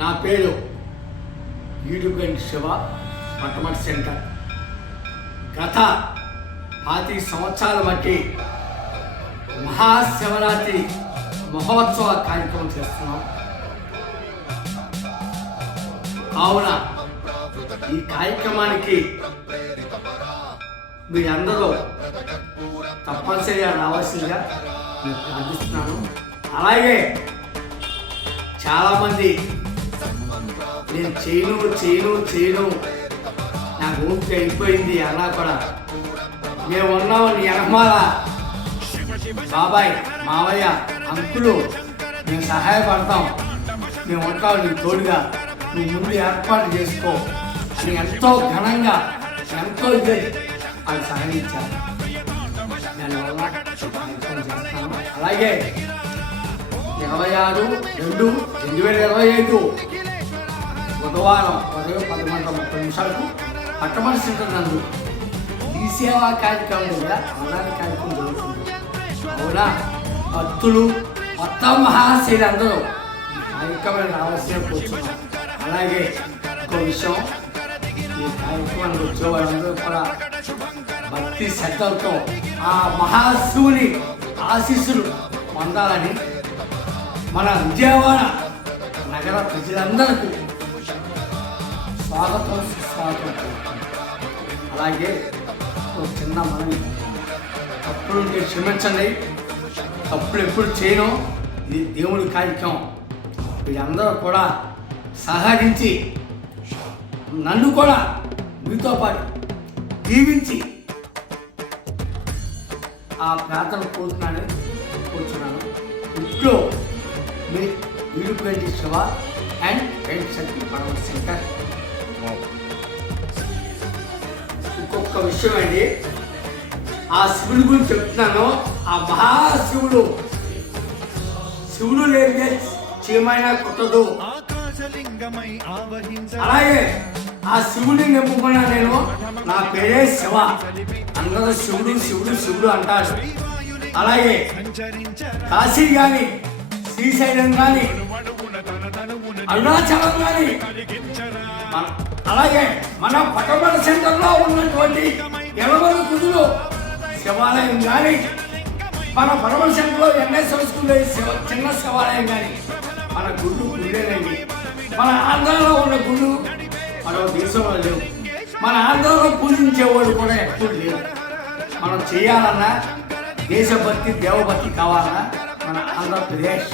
నా పేరు ఈడుగంటి శివ మొట్టమొదటి సెంటర్. గత పాతి సంవత్సరాల బట్టి మహాశివరాత్రి మహోత్సవ కార్యక్రమం చేస్తున్నాం. కావున ఈ కార్యక్రమానికి మీరందరూ తప్పనిసరిగా రావాల్సిందిగా నేను ప్రార్థిస్తున్నాను. అలాగే చాలామంది నేను చేయను చేయను చేయను. నాకు ఓపిక అయిపోయింది అలా కూడా. మేము ఉన్నాం నీ ఎనమాల. బాబాయ్ మావయ్య అంకులు మేము సహాయపడతాం. మేము ఉంటాం నీ తోడుగా. నువ్వు ముందు ఏర్పాటు చేసుకో. అని ఎంతో ఘనంగా ఎంతో ఇది అది సహాయించారు దానివల్ల చేస్తాను అలాగే ఇరవై ఆరు రెండు రెండు వేల ఇరవై ఐదు. బుధవారం ఉదయం పది గంటల ముప్పై నిమిషాలకు పట్టమని నందు ఈ సేవా కార్యక్రమం కూడా అన్నదాన కార్యక్రమం జరుగుతుంది. అవునా? భక్తులు మొత్తం మహాశైలి అందరూ ఈ కార్యక్రమం రావాల్సిన కూర్చున్నారు. అలాగే ఇంకో విషయం ఈ కార్యక్రమానికి వచ్చే వాళ్ళందరూ కూడా భక్తి శ్రద్ధలతో ఆ మహాశివుని ఆశీస్సులు పొందాలని మన విజయవాడ నగర ప్రజలందరికీ స్వాగతం స్వాగతం అలాగే ఒక చిన్న మనవి. తప్పులు మీరు క్షమించండి. తప్పులు ఎప్పుడు చేయను. ఇది దేవుడి కార్యక్రమం. వీళ్ళందరూ కూడా సహకరించి నన్ను కూడా మీతో పాటు జీవించి ఆ ప్రార్థన కోరుతున్నాను కూర్చున్నాను ఇంట్లో మీ వీడుపేటి శివ అండ్ ఫ్రెండ్ శక్తి పడవ శంకర్ ఇంకొక విషయం అండి ఆ శివుడి గురించి చెప్తున్నాను. ఆ మహాశివుడు శివుడు లేదే చీమైనా కుట్టదు. అలాగే ఆ శివుడిని నింపుకున్నా నేను నా పేరే శివ. అందరూ శివుడు శివుడు శివుడు అంటారు. అలాగే కాశీ కానీ శ్రీశైలం కానీ అరుణాచలం కానీ అలాగే మన పట్టణ సెంటర్లో ఉన్నటువంటి ఎనభై కుదులు శివాలయం కానీ మన పరమ సెంటర్లో ఎన్ఎస్ఎల్ స్కూల్ శివ చిన్న శివాలయం కానీ మన గుళ్ళు గుళ్ళేనండి మన ఆంధ్రాలో ఉన్న గుళ్ళు మన దేశంలో లేవు మన ఆంధ్రలో పూజించేవాడు కూడా ఎప్పుడు లేవు మనం చేయాలన్నా దేశభక్తి దేవభక్తి కావాలన్నా మన ఆంధ్రప్రదేశ్